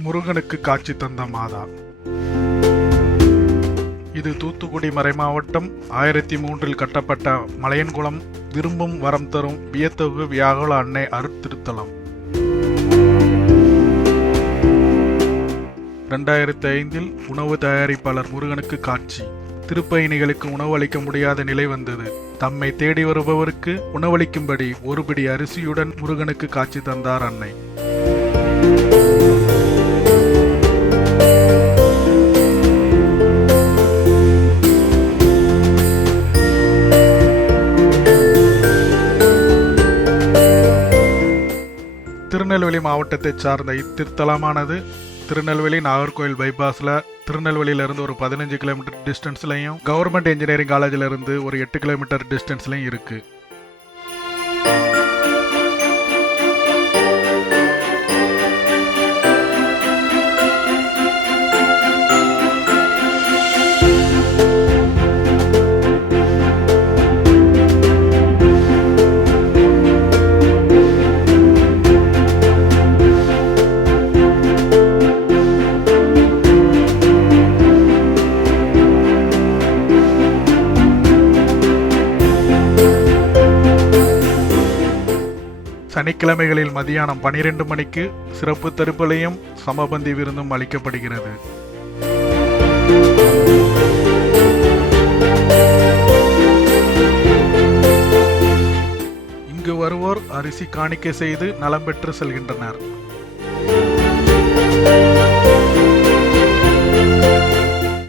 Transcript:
முருகனுக்கு காட்சி தந்த மாதா. இது தூத்துக்குடி மறைமாவட்டம் 1003 கட்டப்பட்ட மலையன்குளம் விரும்பும் வரம் தரும் வியத்தகு வியாகுல அன்னை அருட்திருத்தலம். 2005 உணவு தயாரிப்பாளர் முருகனுக்கு காட்சி. திருப்பயணிகளுக்கு உணவு அளிக்க முடியாத நிலை வந்தது. தம்மை தேடி வருபவருக்கு உணவளிக்கும்படி ஒரு பிடி அரிசியுடன் முருகனுக்கு காட்சி தந்தார் அன்னை. திருநெல்வேலி மாவட்டத்தை சார்ந்த இத்திருத்தலமானது திருநெல்வேலி நாகர்கோவில் பைபாஸில் திருநெல்வேலியிலிருந்து ஒரு 15 கிலோமீட்டர் டிஸ்டன்ஸ்லையும் கவர்மெண்ட் இன்ஜினியரிங் காலேஜிலிருந்து ஒரு 8 கிலோமீட்டர் டிஸ்டன்ஸ்லையும் இருக்கு. சனிக்கிழமைகளில் மதியானம் 12 மணிக்கு சிறப்பு தருப்பலையும் சமபந்தி விருந்தும் அளிக்கப்படுகிறது. இங்கு வருவோர் அரிசி காணிக்கை செய்து நலம் பெற்று செல்கின்றனர்.